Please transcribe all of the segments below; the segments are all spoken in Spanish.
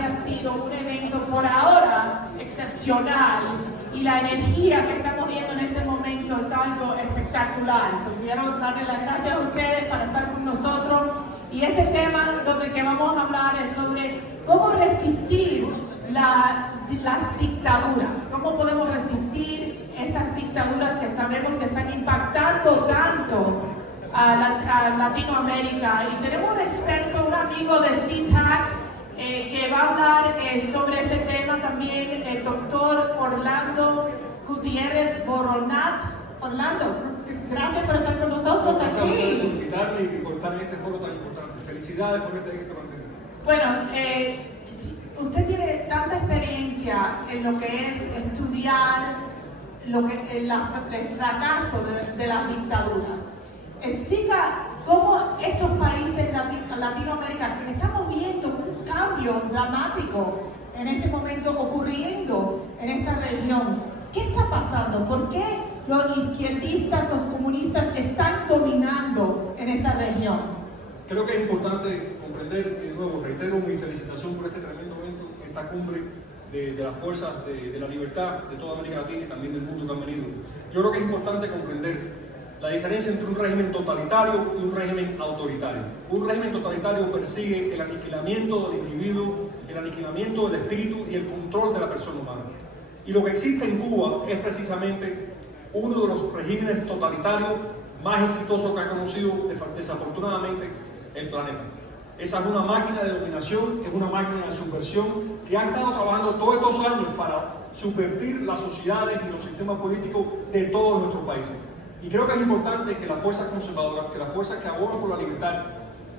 que ha sido un evento por ahora excepcional y la energía que estamos viendo en este momento es algo espectacular. Quiero darle las gracias a ustedes para estar con nosotros y este tema donde que vamos a hablar es sobre cómo resistir las dictaduras, cómo podemos resistir estas dictaduras que sabemos que están impactando tanto a Latinoamérica. Y tenemos un experto, un amigo de CPAC, que va a hablar sobre este tema también, el doctor Orlando Gutiérrez Boronat. Orlando, gracias por estar con nosotros aquí. Gracias por invitarme y por estar en este foro tan importante. Felicidades por este éxito. Bueno, usted tiene tanta experiencia en lo que es estudiar el fracaso de las dictaduras. Explica cómo estos países latinoamericanos, que estamos viendo un cambio dramático en este momento ocurriendo en esta región. ¿Qué está pasando? ¿Por qué los izquierdistas, los comunistas están dominando en esta región? Creo que es importante comprender, de nuevo, reitero mi felicitación por este tremendo evento, esta cumbre de las fuerzas de la libertad de toda América Latina y también del mundo que han venido. Yo creo que es importante comprender la diferencia entre un régimen totalitario y un régimen autoritario. Un régimen totalitario persigue el aniquilamiento del individuo, el aniquilamiento del espíritu y el control de la persona humana. Y lo que existe en Cuba es precisamente uno de los regímenes totalitarios más exitosos que ha conocido desafortunadamente el planeta. Esa es una máquina de dominación, es una máquina de subversión que ha estado trabajando todos estos años para subvertir las sociedades y los sistemas políticos de todos nuestros países. Y creo que es importante que las fuerzas conservadoras, que las fuerzas que abogan por la libertad,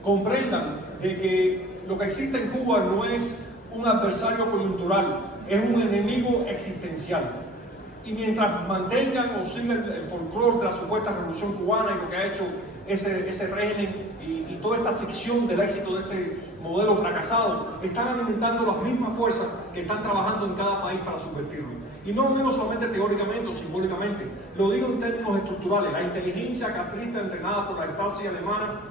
comprendan de que lo que existe en Cuba no es un adversario coyuntural, es un enemigo existencial. Y mientras mantengan o sigan el folclore de la supuesta revolución cubana y lo que ha hecho ese régimen y toda esta ficción del éxito de este modelo fracasado, están alimentando las mismas fuerzas que están trabajando en cada país para subvertirlo. Y no lo digo solamente teóricamente o simbólicamente, lo digo en términos estructurales. La inteligencia castrista entrenada por la Stasi alemana,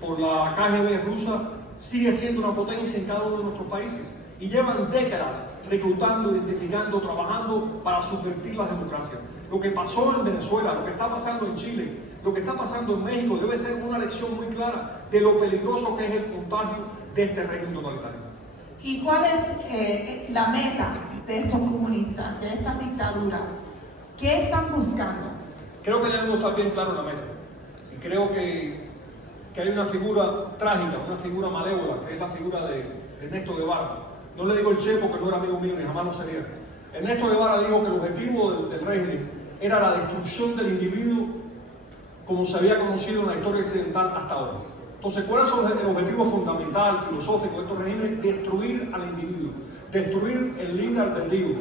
por la KGB rusa, sigue siendo una potencia en cada uno de nuestros países. Y llevan décadas reclutando, identificando, trabajando para subvertir las democracias. Lo que pasó en Venezuela, lo que está pasando en Chile, lo que está pasando en México debe ser una lección muy clara de lo peligroso que es el contagio de este régimen totalitario. ¿Y cuál es la meta de estos comunistas, de estas dictaduras? ¿Qué están buscando? Creo que debemos estar bien claros en la meta. Y creo que hay una figura trágica, una figura malévola, que es la figura de Ernesto Guevara. No le digo el Che porque no era amigo mío ni jamás lo sería. Ernesto Guevara dijo que el objetivo del régimen era la destrucción del individuo como se había conocido en la historia occidental hasta ahora. Entonces, ¿cuál es el objetivo fundamental, filosófico de estos regímenes? Destruir al individuo, destruir el libre albedrío,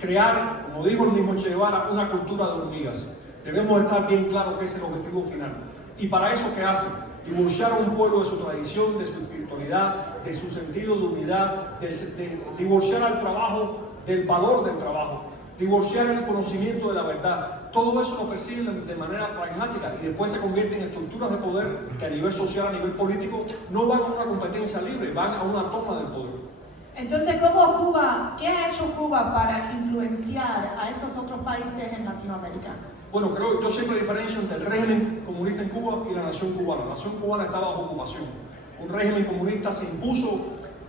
crear, como dijo el mismo Che Guevara, una cultura de hormigas. Debemos estar bien claros que ese es el objetivo final. Y para eso, ¿qué hacen? Divorciar a un pueblo de su tradición, de su espiritualidad, de su sentido de unidad, de divorciar al trabajo del valor del trabajo, divorciar el conocimiento de la verdad. Todo eso lo persiguen de manera pragmática y después se convierte en estructuras de poder que a nivel social, a nivel político, no van a una competencia libre, van a una toma del poder. Entonces, ¿cómo Cuba, qué ha hecho Cuba para influenciar a estos otros países en Latinoamérica? Bueno, yo siempre diferencio entre el régimen comunista en Cuba y la nación cubana. La nación cubana está bajo ocupación. Un régimen comunista se impuso,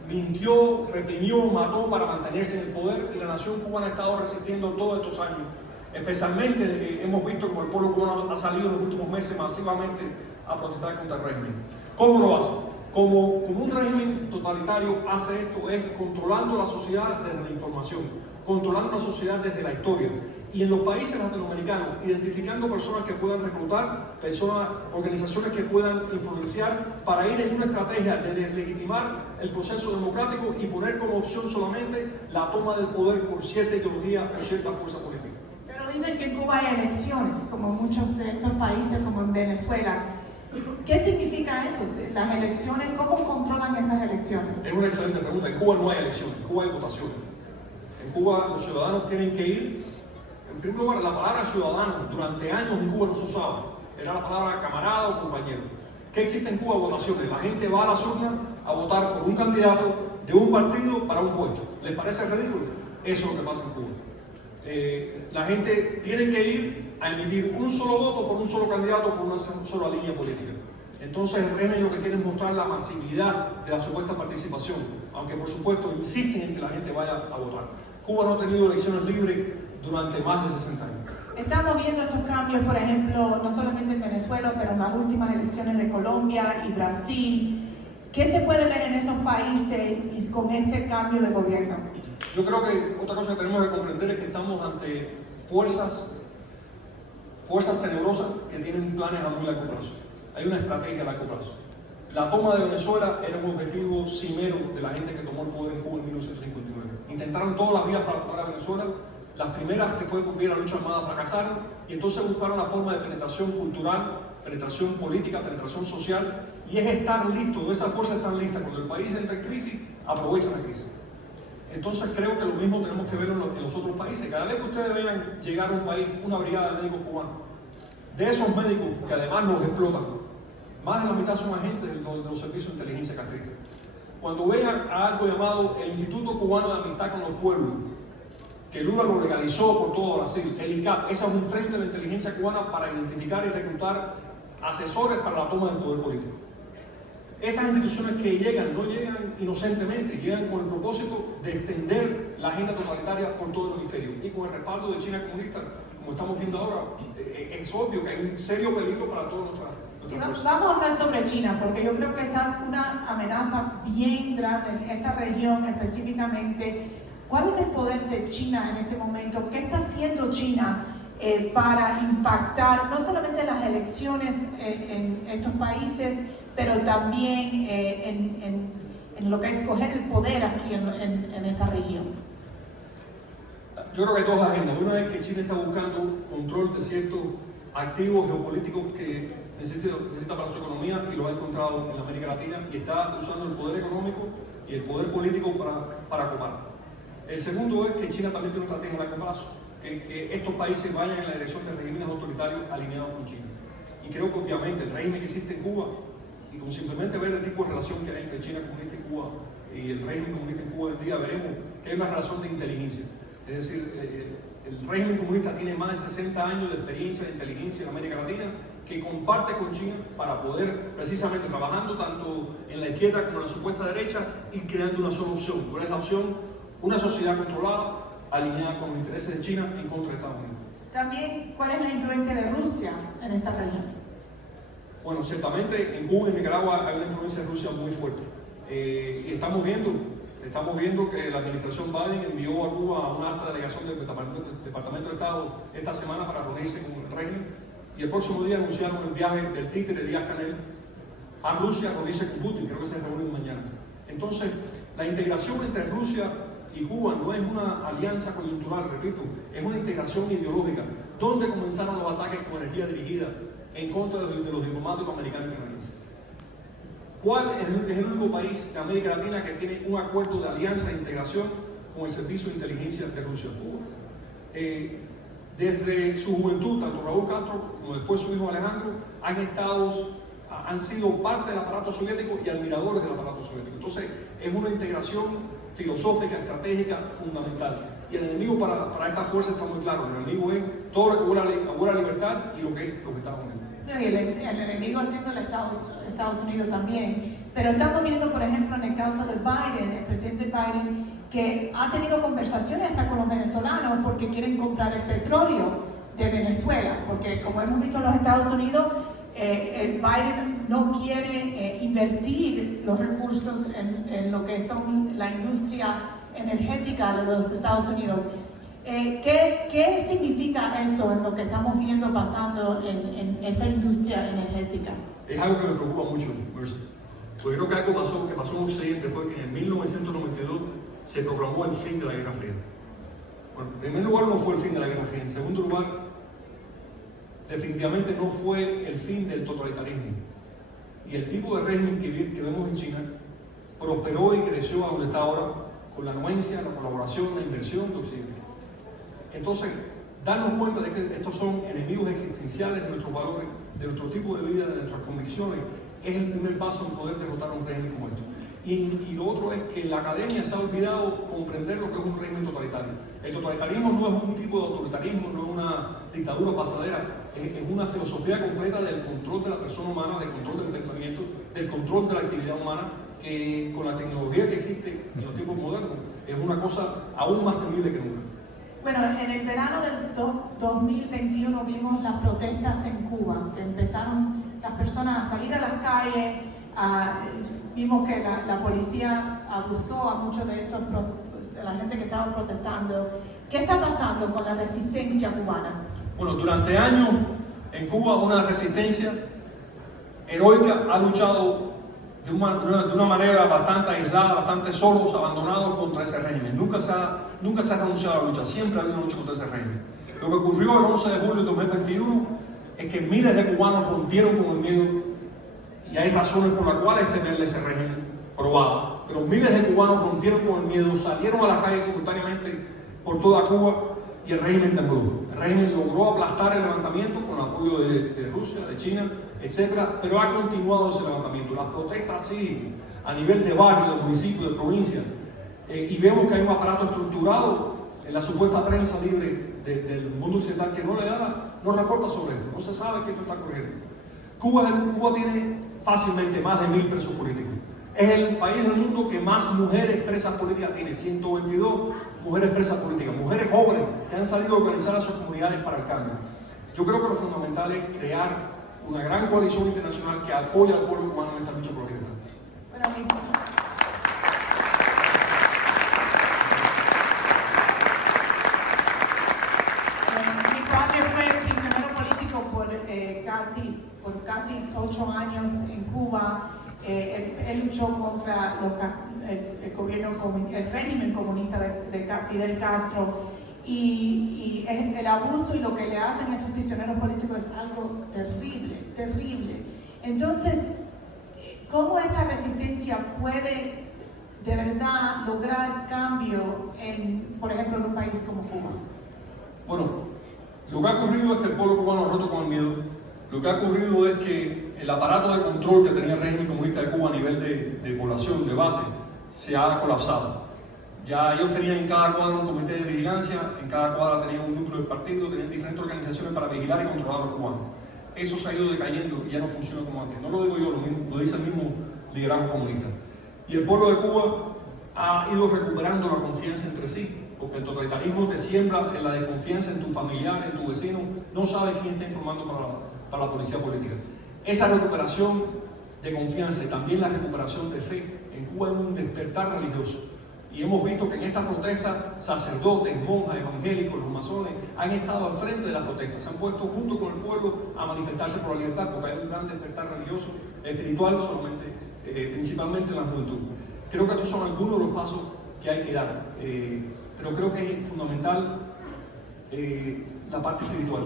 mintió, reprimió, mató para mantenerse en el poder y la nación cubana ha estado resistiendo todos estos años. Especialmente hemos visto como el pueblo cubano ha salido en los últimos meses masivamente a protestar contra el régimen. ¿Cómo lo hace? Como un régimen totalitario hace esto, es controlando la sociedad desde la información, controlando la sociedad desde la historia. Y en los países latinoamericanos, identificando personas que puedan reclutar, organizaciones que puedan influenciar para ir en una estrategia de deslegitimar el proceso democrático y poner como opción solamente la toma del poder por cierta ideología o cierta fuerza política. Pero dicen que en Cuba hay elecciones, como muchos de estos países, como en Venezuela. ¿Qué significa eso? Las elecciones, ¿cómo controlan esas elecciones? Es una excelente pregunta. En Cuba no hay elecciones, en Cuba hay votaciones. En Cuba los ciudadanos tienen que ir. En primer lugar, la palabra ciudadano durante años en Cuba no se usaba. Era la palabra camarada o compañero. ¿Qué existe en Cuba? Votaciones. La gente va a las urnas a votar por un candidato de un partido para un puesto. ¿Les parece ridículo? Eso es lo que pasa en Cuba. La gente tiene que ir a emitir un solo voto por un solo candidato, por una sola línea política. Entonces el régimen lo que quiere es mostrar la masividad de la supuesta participación, aunque por supuesto insisten en que la gente vaya a votar. Cuba no ha tenido elecciones libres durante más de 60 años. Estamos viendo estos cambios, por ejemplo, no solamente en Venezuela, pero en las últimas elecciones de Colombia y Brasil. ¿Qué se puede ver en esos países con este cambio de gobierno? Yo creo que otra cosa que tenemos que comprender es que estamos ante fuerzas tenebrosas que tienen planes a muy largo plazo. Hay una estrategia a largo plazo. La toma de Venezuela era un objetivo cimero de la gente que tomó el poder en Cuba en 1959. Intentaron todas las vías para tomar a Venezuela. Las primeras que fue cumplir la lucha armada fracasaron y entonces buscaron la forma de penetración cultural, penetración política, penetración social, y es estar listo, esas fuerzas están listas. Cuando el país entra en crisis, aprovechan la crisis. Entonces creo que lo mismo tenemos que ver en los otros países. Cada vez que ustedes vean llegar a un país una brigada de médicos cubanos, de esos médicos que además los explotan, más de la mitad son agentes de los servicios de inteligencia castrista. Cuando vean a algo llamado el Instituto Cubano de Amistad con los Pueblos, que Lula lo legalizó por todo Brasil, el ICAP, ese es un frente de la inteligencia cubana para identificar y reclutar asesores para la toma del poder político. Estas instituciones que llegan, no llegan inocentemente, llegan con el propósito de extender la agenda totalitaria por todo el hemisferio. Y con el respaldo de China comunista, como estamos viendo ahora, es obvio que hay un serio peligro para toda nuestra fuerza. Vamos a hablar sobre China, porque yo creo que es una amenaza bien grande en esta región específicamente. ¿Cuál es el poder de China en este momento? ¿Qué está haciendo China para impactar no solamente las elecciones en estos países, pero también en lo que es coger el poder aquí en esta región? Yo creo que hay dos agendas. Una es que China está buscando control de ciertos activos geopolíticos que necesita para su economía y lo ha encontrado en América Latina y está usando el poder económico y el poder político para copar. El segundo es que China también tiene una estrategia a largo plazo, que estos países vayan en la dirección de regímenes autoritarios alineados con China. Y creo que obviamente el régimen que existe en Cuba, y con simplemente ver el tipo de relación que hay entre China comunista y Cuba y el régimen comunista en Cuba hoy en día, veremos que hay una relación de inteligencia. Es decir, el régimen comunista tiene más de 60 años de experiencia de inteligencia en América Latina que comparte con China para poder, precisamente trabajando tanto en la izquierda como en la supuesta derecha, y creando una sola opción. ¿Cuál es la opción? Una sociedad controlada, alineada con los intereses de China en contra de Estados Unidos. También, ¿cuál es la influencia de Rusia en esta región? Bueno, ciertamente en Cuba y Nicaragua hay una influencia de Rusia muy fuerte. Y estamos viendo que la administración Biden envió a Cuba a una alta delegación del Departamento de Estado esta semana para reunirse con el régimen. Y el próximo día anunciaron el viaje del títere Díaz-Canel a Rusia a reunirse con Putin. Creo que se reúnen mañana. Entonces, la integración entre Rusia y Cuba no es una alianza coyuntural, repito, es una integración ideológica, donde comenzaron los ataques con energía dirigida en contra de los diplomáticos americanos y canadienses. ¿Cuál es el único país de América Latina que tiene un acuerdo de alianza e integración con el Servicio de Inteligencia de Rusia? Cuba. Desde su juventud, tanto Raúl Castro como después su hijo Alejandro han sido parte del aparato soviético y admiradores del aparato soviético. Entonces, es una integración filosófica, estratégica, fundamental. Y el enemigo para esta fuerza está muy claro. El enemigo es todo lo que huele a libertad y lo que es los Estados Unidos. No, y el enemigo siendo el Estados Unidos también. Pero estamos viendo, por ejemplo, en el caso de Biden, el presidente Biden, que ha tenido conversaciones hasta con los venezolanos porque quieren comprar el petróleo de Venezuela. Porque, como hemos visto en los Estados Unidos, Biden no quiere invertir los recursos en lo que son la industria energética de los Estados Unidos. ¿Qué significa eso en lo que estamos viendo pasando en esta industria energética? Es algo que me preocupa mucho, Mercy. Porque creo que algo que pasó en Occidente fue que en 1992 se proclamó el fin de la Guerra Fría. Bueno, en primer lugar no fue el fin de la Guerra Fría. En segundo lugar, definitivamente no fue el fin del totalitarismo. Y el tipo de régimen que vemos en China prosperó y creció a donde está ahora con la anuencia, la colaboración, la inversión de Occidente. Entonces, darnos cuenta de que estos son enemigos existenciales de nuestros valores, de nuestro tipo de vida, de nuestras convicciones, es el primer paso en poder derrotar un régimen como esto. Y lo otro es que la academia se ha olvidado comprender lo que es un régimen totalitario. El totalitarismo no es un tipo de autoritarismo, no es una dictadura pasadera, es una filosofía completa del control de la persona humana, del control del pensamiento, del control de la actividad humana, que con la tecnología que existe en los tiempos modernos es una cosa aún más temible que nunca. Bueno, en el verano del 2021 vimos las protestas en Cuba, que empezaron las personas a salir a las calles. Vimos que la policía abusó a muchos de la gente que estaba protestando. ¿Qué está pasando con la resistencia cubana? Bueno, durante años en Cuba una resistencia heroica ha luchado de una manera bastante aislada, bastante solos, abandonados contra ese régimen. Nunca se ha renunciado a la lucha, siempre ha habido una lucha contra ese régimen. Lo que ocurrió el 11 de julio de 2021 es que miles de cubanos rompieron con el miedo. Y hay razones por las cuales temerle ese régimen probado. Pero miles de cubanos rompieron con el miedo, salieron a las calles simultáneamente por toda Cuba y el régimen tembló. El régimen logró aplastar el levantamiento con el apoyo de Rusia, de China, etc. Pero ha continuado ese levantamiento. Las protestas siguen a nivel de barrio, de municipio, de provincia. Y vemos que hay un aparato estructurado en la supuesta prensa libre del mundo occidental que no reporta sobre esto. No se sabe que esto está ocurriendo. Cuba tiene fácilmente más de 1000 presos políticos. Es el país del mundo que más mujeres presas políticas tiene, 122 mujeres presas políticas, mujeres jóvenes que han salido a organizar a sus comunidades para el cambio. Yo creo que lo fundamental es crear una gran coalición internacional que apoye al pueblo cubano en esta lucha por la libertad. Mi padre fue prisionero político por casi 8 años en Cuba. Él luchó contra el régimen comunista de Fidel Castro y el abuso y lo que le hacen a estos prisioneros políticos es algo terrible, terrible. Entonces, ¿cómo esta resistencia puede de verdad lograr cambio por ejemplo, en un país como Cuba? Bueno, lo que ha ocurrido es que el pueblo cubano ha roto con el miedo. Lo que ha ocurrido es que el aparato de control que tenía el régimen comunista de Cuba a nivel de población, de base, se ha colapsado. Ya ellos tenían en cada cuadra un comité de vigilancia, en cada cuadra tenían un núcleo de partido, tenían diferentes organizaciones para vigilar y controlar a los cubanos. Eso se ha ido decayendo y ya no funciona como antes. No lo digo yo, lo dice el mismo liderazgo comunista. Y el pueblo de Cuba ha ido recuperando la confianza entre sí, porque el totalitarismo te siembra en la desconfianza en tu familiar, en tu vecino, no sabes quién está informando para la policía política. Esa recuperación de confianza y también la recuperación de fe en Cuba es un despertar religioso. Y hemos visto que en estas protestas sacerdotes, monjas, evangélicos, los masones han estado al frente de las protestas, se han puesto junto con el pueblo a manifestarse por la libertad, porque hay un gran despertar religioso, espiritual, principalmente en la juventud. Creo que estos son algunos de los pasos que hay que dar, pero creo que es fundamental la parte espiritual.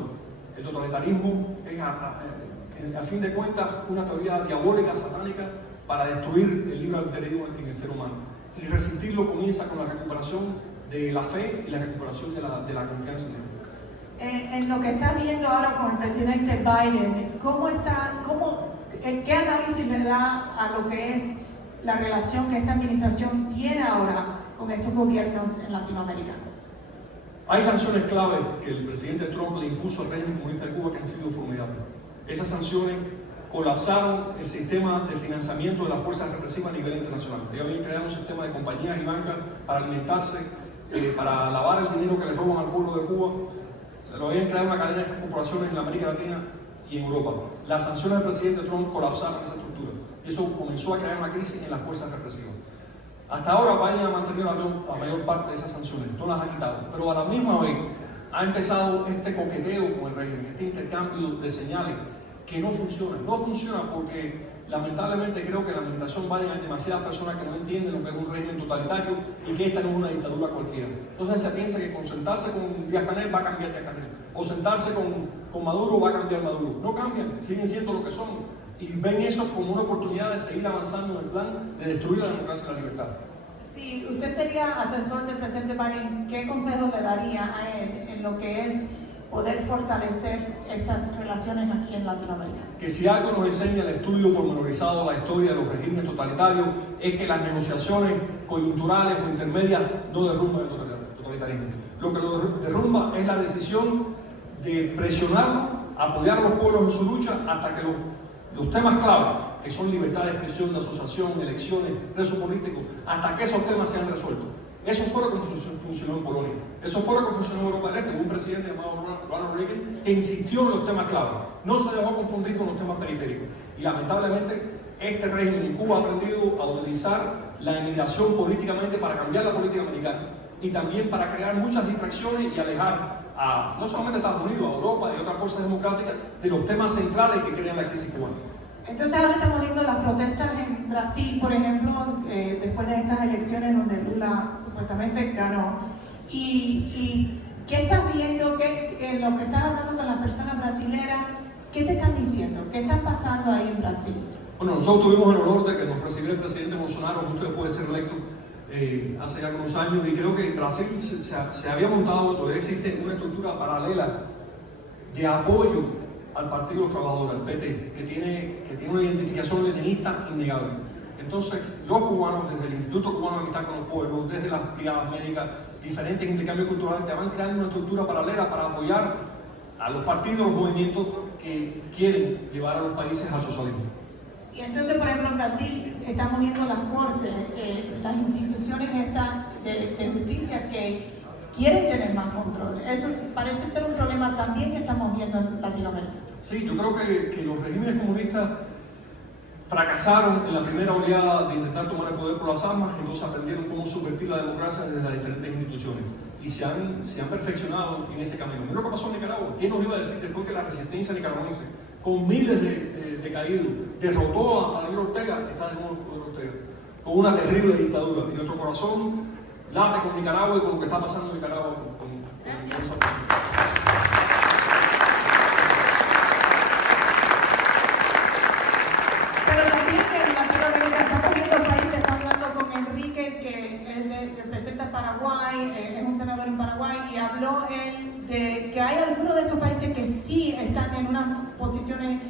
El totalitarismo es, a fin de cuentas, una teoría diabólica, satánica, para destruir el libre albedrío en el ser humano. Y resistirlo comienza con la recuperación de la fe y la recuperación de la confianza en Dios. En lo que está viendo ahora con el presidente Biden, ¿qué análisis le da a lo que es la relación que esta administración tiene ahora con estos gobiernos en Latinoamérica? Hay sanciones clave que el presidente Trump le impuso al régimen comunista de Cuba que han sido formidables. Esas sanciones colapsaron el sistema de financiamiento de las fuerzas represivas a nivel internacional. Ellos habían creado un sistema de compañías y bancas para alimentarse, para lavar el dinero que le roban al pueblo de Cuba. Lo habían creado una cadena de estas corporaciones en América Latina y en Europa. Las sanciones del presidente Trump colapsaron esa estructura. Y eso comenzó a crear una crisis en las fuerzas represivas. Hasta ahora Biden ha mantenido la mayor parte de esas sanciones, no las ha quitado. Pero a la misma vez ha empezado este coqueteo con el régimen, este intercambio de señales que no funciona. No funciona porque lamentablemente creo que en la administración Biden hay demasiadas personas que no entienden lo que es un régimen totalitario y que esta no es una dictadura cualquiera. Entonces se piensa que con sentarse con Díaz-Canel va a cambiar Díaz-Canel, o sentarse con Maduro va a cambiar Maduro. No cambian, siguen siendo lo que son. Y ven eso como una oportunidad de seguir avanzando en el plan de destruir la democracia y la libertad. Si usted sería asesor del presidente Biden, ¿qué consejo le daría a él en lo que es poder fortalecer estas relaciones aquí en Latinoamérica. Que si algo nos enseña el estudio pormenorizado de la historia de los regímenes totalitarios es que las negociaciones coyunturales o intermedias no derrumban el totalitarismo. Lo que lo derrumba es la decisión de presionarnos, apoyar a los pueblos en su lucha hasta que los temas clave, que son libertad de expresión, de asociación, elecciones, presos políticos, hasta que esos temas sean resueltos. Eso fue lo que funcionó en Polonia. Eso fue lo que funcionó en Europa del Este. Hubo un presidente llamado Ronald Reagan que insistió en los temas clave. No se dejó confundir con los temas periféricos. Y lamentablemente este régimen en Cuba ha aprendido a utilizar la emigración políticamente para cambiar la política americana y también para crear muchas distracciones y alejar no solamente a Estados Unidos, a Europa y otras fuerzas democráticas de los temas centrales que crean la crisis cubana. Entonces ahora estamos viendo las protestas en Brasil, por ejemplo, después de estas elecciones donde Lula supuestamente ganó. ¿Y qué estás viendo? Lo que estás hablando con las personas brasileras, ¿qué te están diciendo? ¿Qué está pasando ahí en Brasil? Bueno, nosotros tuvimos el honor de que nos recibiera el presidente Bolsonaro justo después de ser electo hace ya algunos años, y creo que en Brasil se había montado, todavía existe una estructura paralela de apoyo al Partido de los Trabajadores, al PT, que tiene una identificación leninista innegable. Entonces, los cubanos, desde el Instituto Cubano de Amistad con los Pueblos, desde las brigadas médicas, diferentes intercambios culturales, te van creando una estructura paralela para apoyar a los partidos, los movimientos que quieren llevar a los países al socialismo. Y entonces, por ejemplo, en Brasil estamos viendo las cortes, las instituciones estas de justicia que quieren tener más control. Eso parece ser un problema también que estamos viendo en Latinoamérica. Sí, yo creo que los regímenes comunistas fracasaron en la primera oleada de intentar tomar el poder por las armas, entonces aprendieron cómo subvertir la democracia desde las diferentes instituciones y se han perfeccionado en ese camino. Mira lo que pasó en Nicaragua. ¿Quién nos iba a decir después que la resistencia nicaragüense, con miles de caídos, derrotó a Daniel Ortega? Está de nuevo el poder Ortega, con una terrible dictadura. Y nuestro corazón late con Nicaragua y con lo que está pasando en Nicaragua. Gracias. Pero también en Latinoamérica estamos viendo países, estamos hablando con Enrique, que representa Paraguay, es un senador en Paraguay, y habló él de que hay algunos de estos países que sí están en unas posiciones,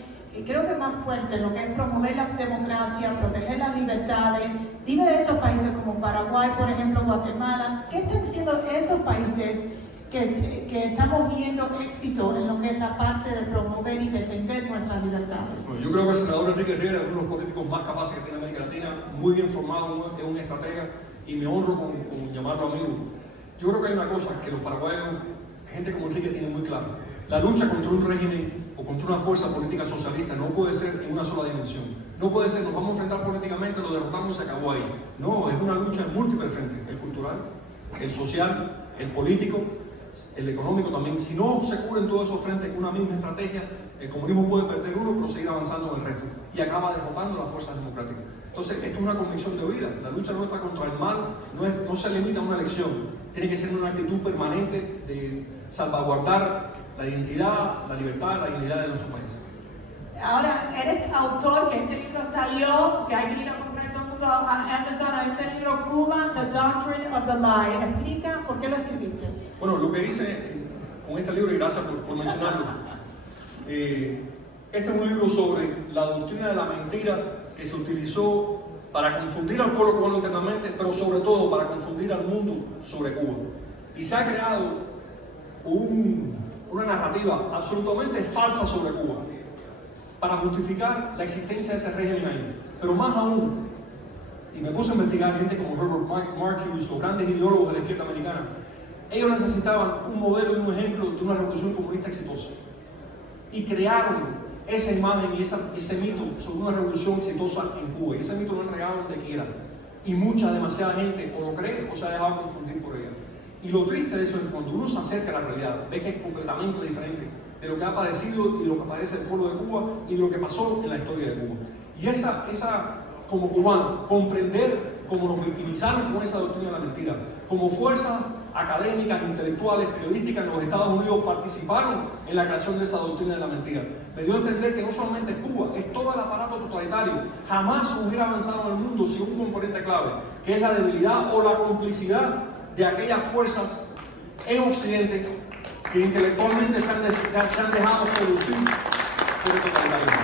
creo que más fuertes, lo que es promover la democracia, proteger las libertades. Dime de esos países como Paraguay, por ejemplo, Guatemala, ¿qué están haciendo esos países que estamos viendo éxito en lo que es la parte de promover y defender nuestras libertades? Bueno, yo creo que el senador Enrique Riera es uno de los políticos más capaces que tiene América Latina, muy bien formado, es un estratega y me honro con llamarlo amigo. Yo creo que hay una cosa que los paraguayos, gente como Enrique, tienen muy claro. La lucha contra un régimen o contra una fuerza política socialista no puede ser en una sola dimensión. No puede ser, nos vamos a enfrentar políticamente, lo derrotamos y se acabó ahí. No, es una lucha en múltiples frentes, el cultural, el social, el político, el económico también. Si no se cubren todos esos frentes con una misma estrategia, el comunismo puede perder uno, pero seguir avanzando en el resto. Y acaba derrotando las fuerzas democráticas. Entonces, esto es una convicción de vida. La lucha nuestra contra el mal no se limita a una elección. Tiene que ser una actitud permanente de salvaguardar la identidad, la libertad, la dignidad de nuestro país. Ahora, eres autor, que este libro salió, que hay que ir a comprar todo el mundo a Amazon, a este libro, Cuba, The Doctrine of the Lie. Explica por qué lo escribiste. Bueno, lo que hice con este libro, y gracias por mencionarlo, este es un libro sobre la doctrina de la mentira que se utilizó para confundir al pueblo cubano internamente, pero sobre todo para confundir al mundo sobre Cuba. Y se ha creado una narrativa absolutamente falsa sobre Cuba para justificar la existencia de ese régimen ahí. Pero más aún, y me puse a investigar gente como Herbert Marcuse, los grandes ideólogos de la izquierda americana, ellos necesitaban un modelo y un ejemplo de una revolución comunista exitosa. Y crearon esa imagen y ese mito sobre una revolución exitosa en Cuba. Y ese mito lo han regado donde quiera. Y demasiada gente o lo cree o se ha dejado confundir por ella. Y lo triste de eso es que cuando uno se acerca a la realidad, ve que es completamente diferente de lo que ha padecido y de lo que padece el pueblo de Cuba y de lo que pasó en la historia de Cuba. Y como cubano, comprender cómo nos victimizaron con esa doctrina de la mentira, como fuerzas académicas, intelectuales, periodísticas en los Estados Unidos participaron en la creación de esa doctrina de la mentira. Me dio a entender que no solamente es Cuba, es todo el aparato totalitario. Jamás hubiera avanzado en el mundo sin un componente clave, que es la debilidad o la complicidad de aquellas fuerzas en Occidente que intelectualmente se han dejado seducir por el totalitarismo.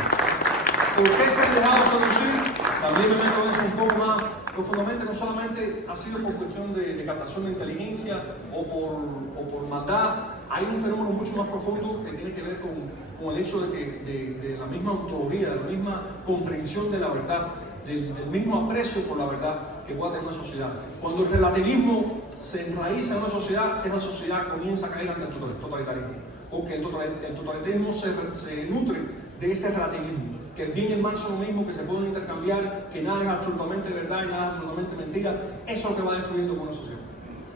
¿Por qué se han dejado seducir? También me meto en eso un poco más profundamente. No solamente ha sido por cuestión de captación de inteligencia o por maldad. Hay un fenómeno mucho más profundo que tiene que ver con el hecho de la misma ontología, de la misma comprensión de la verdad, del mismo aprecio por la verdad que pueda tener una sociedad. Cuando el relativismo se enraiza en una sociedad, esa sociedad comienza a caer ante el totalitarismo. Porque el totalitarismo se nutre de ese relativismo, que el bien y el mal son lo mismo, que se pueden intercambiar, que nada es absolutamente verdad y nada es absolutamente mentira. Eso es lo que va destruyendo con una sociedad.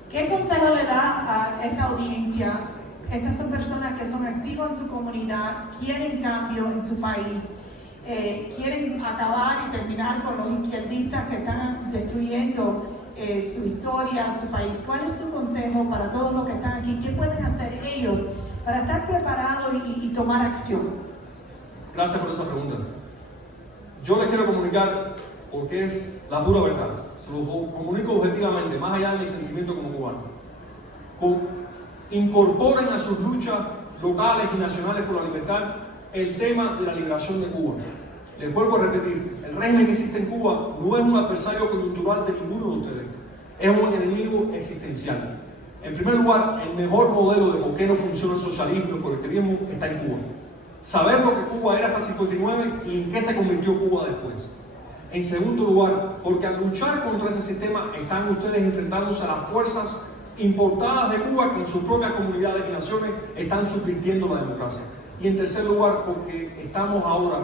¿Qué consejo le da a esta audiencia? Estas son personas que son activas en su comunidad, quieren cambio en su país, quieren acabar y terminar con los izquierdistas que están destruyendo su historia, su país. ¿Cuál es su consejo para todos los que están aquí? ¿Qué pueden hacer ellos para estar preparados y tomar acción? Gracias por esa pregunta. Yo les quiero comunicar, porque es la pura verdad, se lo comunico objetivamente, más allá de mi sentimiento como cubano. Incorporen a sus luchas locales y nacionales por la libertad el tema de la liberación de Cuba. Les vuelvo a repetir, el régimen que existe en Cuba no es un adversario coyuntural de ninguno de ustedes, es un enemigo existencial. En primer lugar, el mejor modelo de por qué no funciona el socialismo y el colectivismo está en Cuba. Saber lo que Cuba era hasta el 59 y en qué se convirtió Cuba después. En segundo lugar, porque al luchar contra ese sistema están ustedes enfrentándose a las fuerzas importadas de Cuba que en sus propias comunidades y naciones están subvirtiendo la democracia. Y en tercer lugar, porque estamos ahora,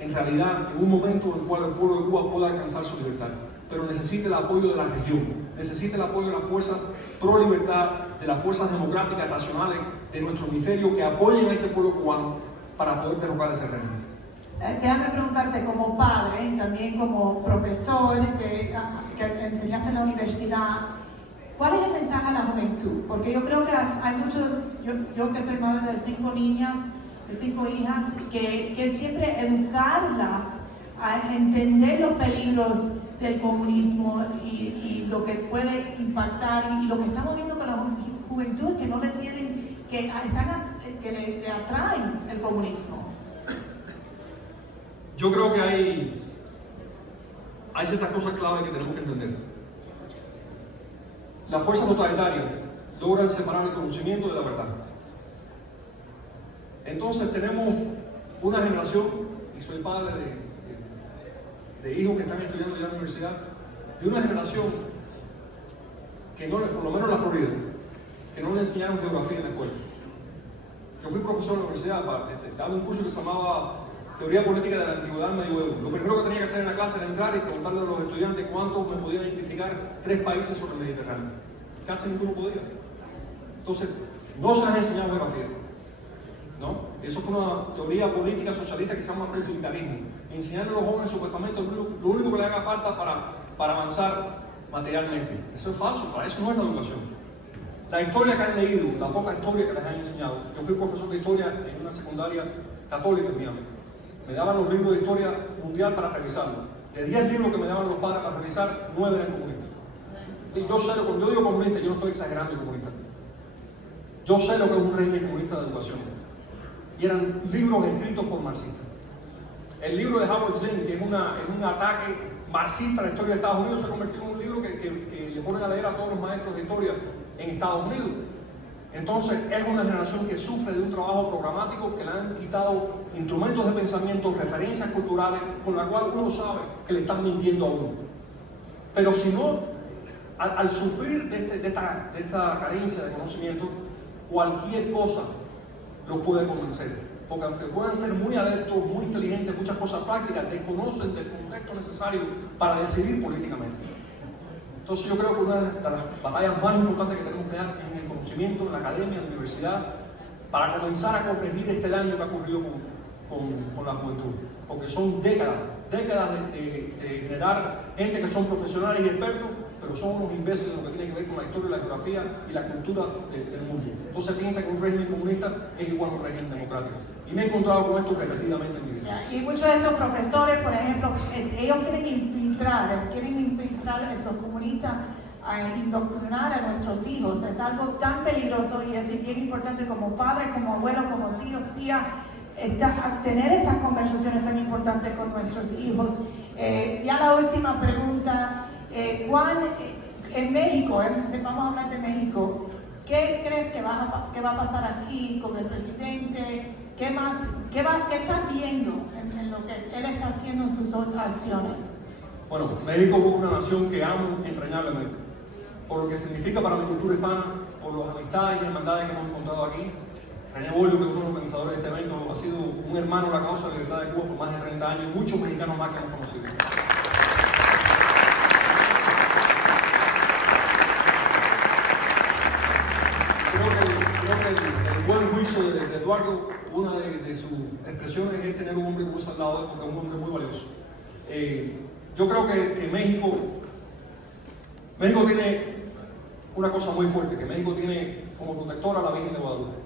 en realidad, en un momento en el cual el pueblo de Cuba pueda alcanzar su libertad, pero necesita el apoyo de la región, necesita el apoyo de las fuerzas pro libertad, de las fuerzas democráticas racionales de nuestro hemisferio que apoyen a ese pueblo cubano para poder derrocar ese régimen. Déjame preguntarte, como padre y también como profesor que enseñaste en la universidad, ¿cuál es el mensaje a la juventud? Porque yo creo que hay muchos, yo que soy madre de 5 niñas, de 5 hijas, que siempre educarlas a entender los peligros del comunismo y lo que puede impactar y lo que estamos viendo con la juventud que no le tienen, que le atraen el comunismo. Yo creo que hay ciertas cosas claves que tenemos que entender. Las fuerzas totalitarias logran separar el conocimiento de la verdad. Entonces tenemos una generación, y soy padre de hijos que están estudiando ya en la universidad, de una generación que no, por lo menos en la Florida, que no le enseñaron geografía en la escuela. Yo fui profesor en la universidad, daba un curso que se llamaba Teoría Política de la Antigüedad Medieval. Lo primero que tenía que hacer en la clase era entrar y preguntarle a los estudiantes cuántos me podían identificar 3 países sobre el Mediterráneo. Casi ninguno podía. Entonces, no se les enseñaba geografía, ¿no? Eso fue una teoría política socialista que se llama utilitarismo. Enseñarle a los jóvenes supuestamente lo único que les haga falta para avanzar materialmente. Eso es falso, para eso no es la educación. La historia que han leído, la poca historia que les han enseñado. Yo fui profesor de historia en una secundaria católica en Miami. Me daban los libros de historia mundial para revisarlos. De 10 libros que me daban los padres para revisar, 9 eran comunistas. Y yo sé, cuando yo digo comunista, yo no estoy exagerando el comunista. Yo sé lo que es un régimen comunista de educación. Y eran libros escritos por marxistas. El libro de Howard Zinn, que es un ataque marxista a la historia de Estados Unidos, se convirtió en un libro que le ponen a leer a todos los maestros de historia en Estados Unidos. Entonces es una generación que sufre de un trabajo programático que le han quitado instrumentos de pensamiento, referencias culturales, con la cual uno sabe que le están mintiendo a uno. Pero si no, al sufrir de esta carencia de conocimiento, cualquier cosa los puede convencer. Porque aunque puedan ser muy adeptos, muy inteligentes, muchas cosas prácticas, desconocen del contexto necesario para decidir políticamente. Entonces yo creo que una de las batallas más importantes que tenemos que dar es en el conocimiento, en la academia, en la universidad, para comenzar a corregir este daño que ha ocurrido con la juventud. Porque son décadas de generar gente que son profesionales y expertos, pero son unos imbéciles en lo que tiene que ver con la historia, la geografía y la cultura del mundo. Entonces piensa que un régimen comunista es igual a un régimen democrático. Y me he encontrado con esto repetidamente en mi vida. Y muchos de estos profesores, por ejemplo, ellos quieren infiltrar a estos comunistas a indoctrinar a nuestros hijos. Es algo tan peligroso y es bien importante como padre, como abuelo, como tío, tía, tener estas conversaciones tan importantes con nuestros hijos. Ya la última pregunta, en México, vamos a hablar de México, ¿qué crees que va a pasar aquí con el presidente? ¿Qué estás viendo en lo que él está haciendo en sus acciones? Bueno, México es una nación que amo entrañablemente, por lo que significa para mi cultura hispana, por las amistades y hermandades que hemos encontrado aquí. René Bolio, que es uno de los organizadores de este evento, ha sido un hermano de la causa de la libertad de Cuba por más de 30 años, muchos mexicanos más que hemos conocido. Creo que el buen juicio de Eduardo, una de sus expresiones es tener un hombre como ese al lado de él, porque es un hombre muy valioso. Yo creo que México tiene una cosa muy fuerte, que México tiene como protectora a la Virgen de Guadalupe.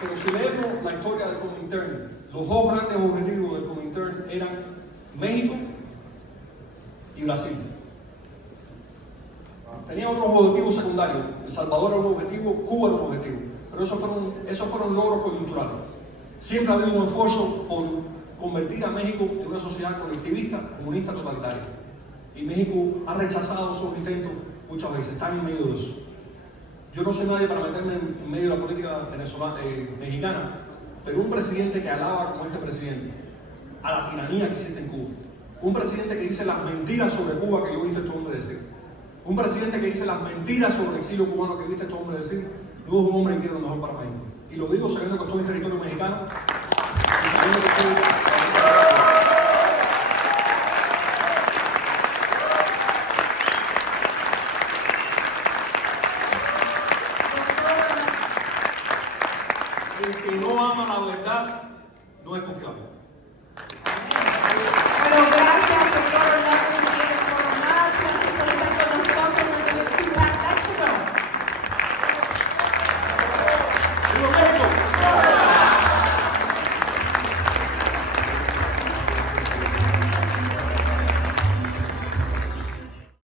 Pero si leemos la historia del Comintern, los dos grandes objetivos del Comintern eran México y Brasil. Tenía otros objetivos secundarios. El Salvador era un objetivo, Cuba era un objetivo. Pero esos fueron logros coyunturales. Siempre ha habido un esfuerzo por convertir a México en una sociedad colectivista, comunista, totalitaria. Y México ha rechazado esos intentos muchas veces, están en medio de eso. Yo no soy nadie para meterme en medio de la política mexicana, pero un presidente que alaba como este presidente a la tiranía que existe en Cuba, un presidente que dice las mentiras sobre Cuba que yo he visto a este hombre decir, un presidente que dice las mentiras sobre el exilio cubano que viste a este hombre decir, no es un hombre que quiere lo mejor para México. Y lo digo sabiendo que estoy en territorio mexicano y sabiendo que estoy... El que no ama la verdad no es confiable. Bueno,